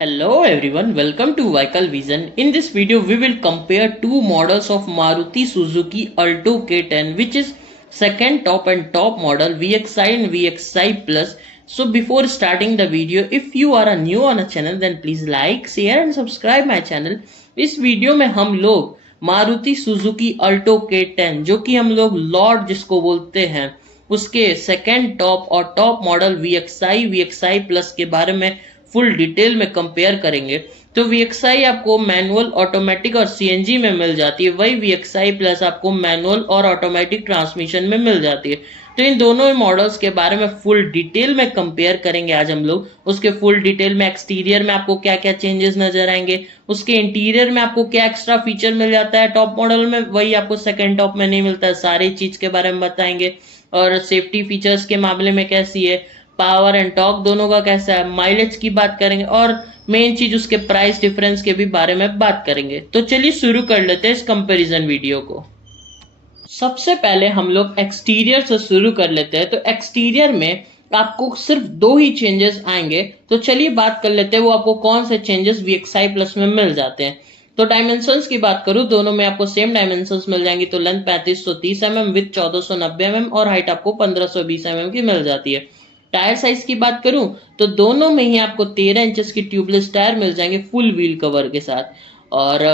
Hello everyone, welcome to Vehicle Vision. In this video, we will compare two models of Maruti Suzuki Alto K10, which is second top and top model VXI and VXI Plus. So before starting the video, if you are a new on a channel, then please like, share and subscribe my channel. इस video में हम लोग Maruti Suzuki Alto K10 जो कि हम लोग Lord जिसको बोलते हैं उसके सेकेंड टॉप और टॉप मॉडल VXI प्लस के बारे में फुल डिटेल में कंपेयर करेंगे। तो VXI आपको मैनुअल, ऑटोमेटिक और सीएनजी में मिल जाती है, वही VXI प्लस आपको मैनुअल और ऑटोमेटिक ट्रांसमिशन में मिल जाती है। तो इन दोनों मॉडल्स के बारे में फुल डिटेल में कंपेयर करेंगे आज हम लोग। उसके फुल डिटेल में एक्सटीरियर में आपको क्या क्या चेंजेस नजर आएंगे, उसके इंटीरियर में आपको क्या एक्स्ट्रा फीचर मिल जाता है टॉप मॉडल में, वही आपको सेकेंड टॉप में नहीं मिलता है, सारी चीज के बारे में बताएंगे। और सेफ्टी फीचर्स के मामले में कैसी है, पावर एंड टॉर्क दोनों का कैसा है, माइलेज की बात करेंगे और मेन चीज उसके प्राइस डिफरेंस के भी बारे में बात करेंगे। तो चलिए शुरू कर लेते हैं इस कंपैरिजन वीडियो को। सबसे पहले हम लोग एक्सटीरियर से शुरू कर लेते हैं। तो एक्सटीरियर में आपको सिर्फ दो ही चेंजेस आएंगे। तो चलिए बात कर लेते हैं वो आपको कौन से चेंजेस VXI प्लस में मिल जाते हैं। तो डायमेंशंस की बात करूं, दोनों में आपको सेम डायमेंशंस मिल जाएंगी। तो लेंथ 3530 mm, विथ 1490 mm और हाइट आपको 1520 mm की मिल जाती है। टायर साइज की बात करूं तो दोनों में ही आपको 13 इंचेस की ट्यूबलेस टायर मिल जाएंगे फुल व्हील कवर के साथ। और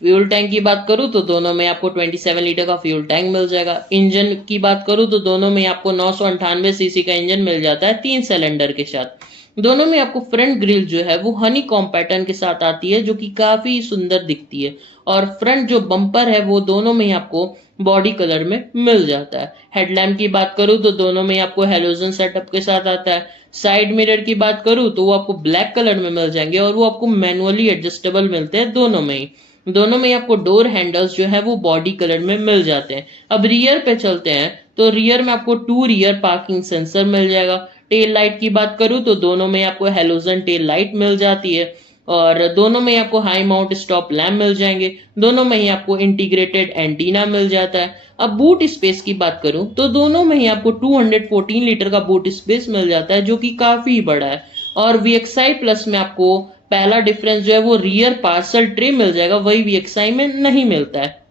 फ्यूल टैंक की बात करूं तो दोनों में आपको 27 लीटर का फ्यूल टैंक मिल जाएगा। इंजन की बात करूं तो दोनों में आपको 998 सीसी का इंजन मिल जाता है 3 सिलेंडर के साथ। दोनों में आपको फ्रंट ग्रिल जो है वो हनी कॉम पैटर्न के साथ आती है जो कि काफी सुंदर दिखती है। और फ्रंट जो बम्पर है वो दोनों में ही आपको बॉडी कलर में मिल जाता है। हेडलैम्प की बात करूं तो दोनों में आपको हेलोजन सेटअप के साथ आता है। साइड मिरर की बात करूं तो वो आपको ब्लैक कलर में मिल जाएंगे और वो आपको मैनुअली एडजस्टेबल मिलते हैं दोनों में ही। दोनों में आपको डोर हैंडल्स जो है वो बॉडी कलर में मिल जाते हैं। अब रियर पे चलते हैं तो रियर में आपको 2 रियर पार्किंग सेंसर मिल जाएगा। टेल लाइट की बात करूं तो दोनों में आपको हेलोजन टेल लाइट मिल जाती है और दोनों में आपको हाई माउंट स्टॉप लैम्प मिल जाएंगे। दोनों में ही आपको इंटीग्रेटेड एंटीना मिल जाता है। अब बूट स्पेस की बात करूं तो दोनों में ही आपको 214 लीटर का बूट स्पेस मिल जाता है जो कि काफी बड़ा है। और VXI प्लस में आपको पहला डिफरेंस जो है वो रियर पार्सल ट्रे मिल जाएगा, वही VXI में नहीं मिलता है।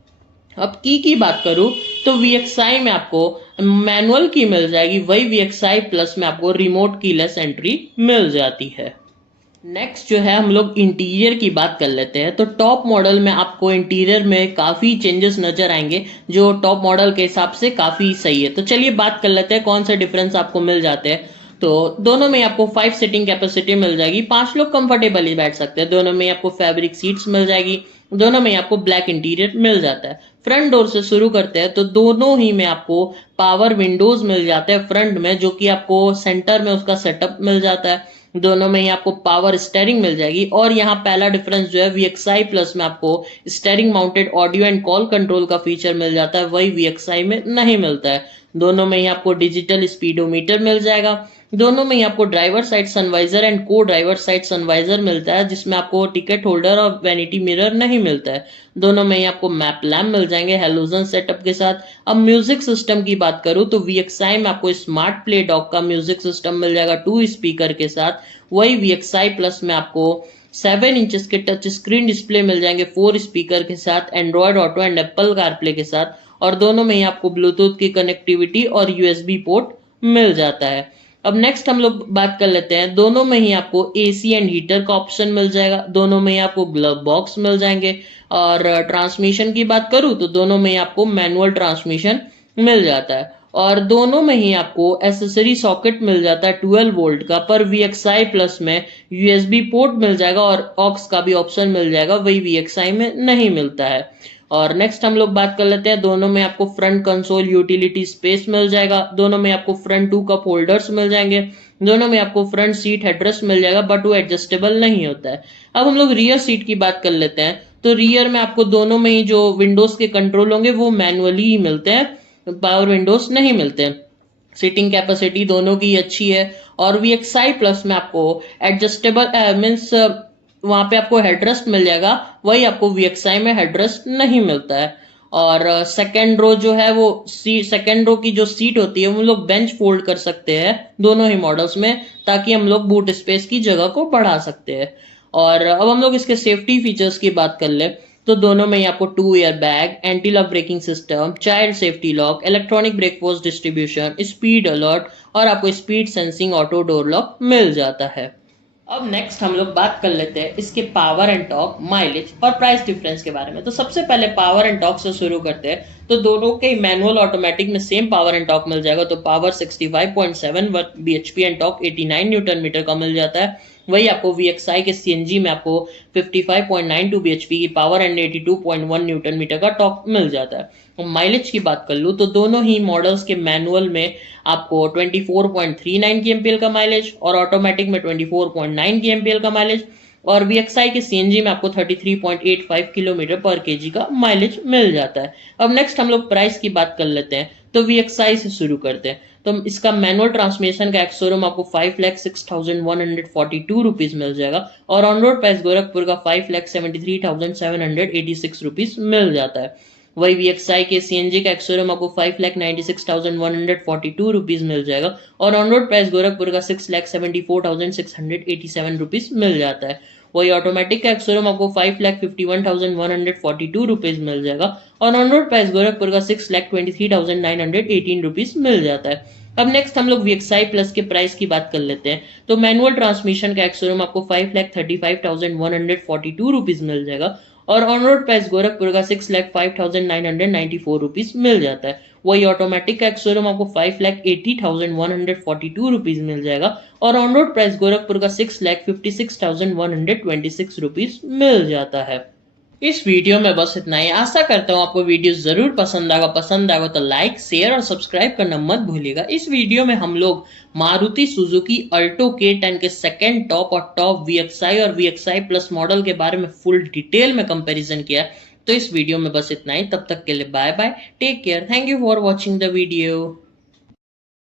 अब की बात करूं तो VXI में आपको मैनुअल की मिल जाएगी, वही VXI प्लस में आपको रिमोट कीलेस एंट्री मिल जाती है। नेक्स्ट जो है हम लोग इंटीरियर की बात कर लेते हैं। तो टॉप मॉडल में आपको इंटीरियर में काफी चेंजेस नजर आएंगे जो टॉप मॉडल के हिसाब से काफी सही है। तो चलिए बात कर लेते हैं कौन से डिफरेंस आपको मिल जाते हैं। तो दोनों में आपको 5 सीटिंग कैपेसिटी मिल जाएगी, 5 लोग कंफर्टेबली बैठ सकते हैं। दोनों में आपको फैब्रिक सीट्स मिल जाएगी। दोनों में आपको ब्लैक इंटीरियर मिल जाता है। फ्रंट डोर से शुरू करते हैं तो दोनों ही में आपको पावर विंडोज मिल जाते हैं फ्रंट में, जो कि आपको सेंटर में उसका सेटअप मिल जाता है। दोनों में ही आपको पावर स्टेयरिंग मिल जाएगी। और यहाँ पहला डिफरेंस जो है VXI प्लस में आपको steering mounted audio and call control का फीचर मिल जाता है, वही VXI में नहीं मिलता है। दोनों में ही आपको डिजिटल स्पीडोमीटर मिल जाएगा। दोनों में ही आपको ड्राइवर साइड सनवाइजर एंड को ड्राइवर साइड सनवाइजर मिलता है, जिसमें आपको टिकट होल्डर और वैनिटी मिरर नहीं मिलता है। दोनों में ही आपको मैप लैम्प मिल जाएंगे हेलोजन सेटअप के साथ। अब म्यूजिक सिस्टम की बात करूं तो VXI में आपको स्मार्ट प्ले डॉक का म्यूजिक सिस्टम मिल जाएगा 2 स्पीकर के साथ, वही VXI प्लस में आपको 7 इंचेस के टच स्क्रीन डिस्प्ले मिल जाएंगे 4 स्पीकर के साथ, Android auto and Apple CarPlay के साथ। और दोनों में ही आपको ब्लूटूथ की कनेक्टिविटी और USB पोर्ट मिल जाता है। अब नेक्स्ट हम लोग बात कर लेते हैं, दोनों में ही आपको AC एंड हीटर का ऑप्शन मिल जाएगा। दोनों में ही आपको ग्लव बॉक्स मिल जाएंगे। और ट्रांसमिशन की बात करूं तो दोनों में ही आपको मैनुअल ट्रांसमिशन मिल जाता है। और दोनों में ही आपको एसेसरी सॉकेट मिल जाता है 12 वोल्ट का, पर VXI प्लस में USB पोर्ट मिल जाएगा और ऑक्स का भी ऑप्शन मिल जाएगा, वही VXI में नहीं मिलता है। और नेक्स्ट हम लोग बात कर लेते हैं, दोनों में आपको फ्रंट कंसोल यूटिलिटी स्पेस मिल जाएगा। दोनों में आपको फ्रंट 2 कप होल्डर्स मिल जाएंगे। दोनों में आपको फ्रंट सीट हेडरेस्ट मिल जाएगा, बट वो एडजस्टेबल नहीं होता है। अब हम लोग रियर सीट की बात कर लेते हैं। तो रियर में आपको दोनों में ही जो विंडोज के कंट्रोल होंगे वो मैनुअली ही मिलते हैं, पावर विंडोज नहीं मिलते हैं। सीटिंग कैपेसिटी दोनों की अच्छी है। और VXI प्लस में आपको एडजस्टेबल मीन्स वहां पे आपको हेडरेस्ट मिल जाएगा, वही आपको VXI में हेडरेस्ट नहीं मिलता है। और सेकेंड रो जो है वो सेकेंड रो की जो सीट होती है वो हम लोग बेंच फोल्ड कर सकते हैं दोनों ही मॉडल्स में, ताकि हम लोग बूट स्पेस की जगह को बढ़ा सकते हैं। और अब हम लोग इसके सेफ्टी फीचर्स की बात कर ले तो दोनों में ही आपको 2 air bag, anti lock braking system, child safety lock, electronic brake force distribution, speed alert और आपको speed sensing auto door lock मिल जाता है। अब नेक्स्ट हम लोग बात कर लेते हैं इसके पावर एंड टॉर्क, माइलेज और प्राइस डिफरेंस के बारे में। तो सबसे पहले पावर एंड टॉर्क से शुरू करते हैं। तो दोनों के मैनुअल ऑटोमेटिक में सेम पावर एंड टॉर्क मिल जाएगा। तो power 65.7 bhp and torque 89 newton metre का मिल जाता है। वही आपको VXI के CNG में आपको 55.92 bhp की पावर एंड 82.1 न्यूटन मीटर का टॉर्क मिल जाता है। और माइलेज की बात कर लूँ तो दोनों ही मॉडल्स के मैनुअल में आपको 24.39 kmpl का माइलेज और ऑटोमेटिक में 24.9 kmpl का माइलेज और VXI के CNG में आपको 33.85 किलोमीटर पर केजी का माइलेज मिल जाता है। अब नेक्स्ट हम लोग प्राइस की बात कर लेते हैं। तो VXI से शुरू करते हैं। तो इसका मैनुअल ट्रांसमिशन का एक्स-शोरूम आपको 5,06,142 रुपीज मिल जाएगा और ऑन रोड प्राइस गोरखपुर का 5,73,786 रुपीज मिल जाता है। वही VXI के CNG का एक्स-शोरूम आपको 5,96,142 रुपीज मिल जाएगा और ऑन रोड प्राइस गोरखपुर का 6,74,687 रुपीज मिल जाता है। वही ऑटोमेटिक का एक्स-शोरूम आपको 5,51,142 रुपीज मिल जाएगा और ऑन रोड प्राइस गोरखपुर का 6,23,918 रुपीज मिल जाता है। अब नेक्स्ट हम लोग VXI प्लस के प्राइस की बात कर लेते हैं। तो मैनुअल ट्रांसमिशन का एक्स-शोरूम आपको 5,35,142 रुपीज मिल जाएगा और ऑन रोड प्राइस गोरखपुर का 6,05,994 रुपीज मिल जाता है। वही ऑटोमेटिक का एक्स-शोरूम आपको 5,80,142 रुपीज मिल जाएगा और ऑन रोड प्राइस गोरखपुर का 6,56,126 रुपीज मिल जाता है। इस वीडियो में बस इतना ही। आशा करता हूँ आपको वीडियो जरूर पसंद आएगा तो लाइक, शेयर और सब्सक्राइब करना मत भूलिएगा। इस वीडियो में हम लोग मारुति सुजुकी अल्टो K10 के सेकंड टॉप और टॉप VXI और VXI प्लस मॉडल के बारे में फुल डिटेल में कंपैरिजन किया। तो इस वीडियो में बस इतना ही। तब तक के लिए bye bye, take care, thank you for watching the video.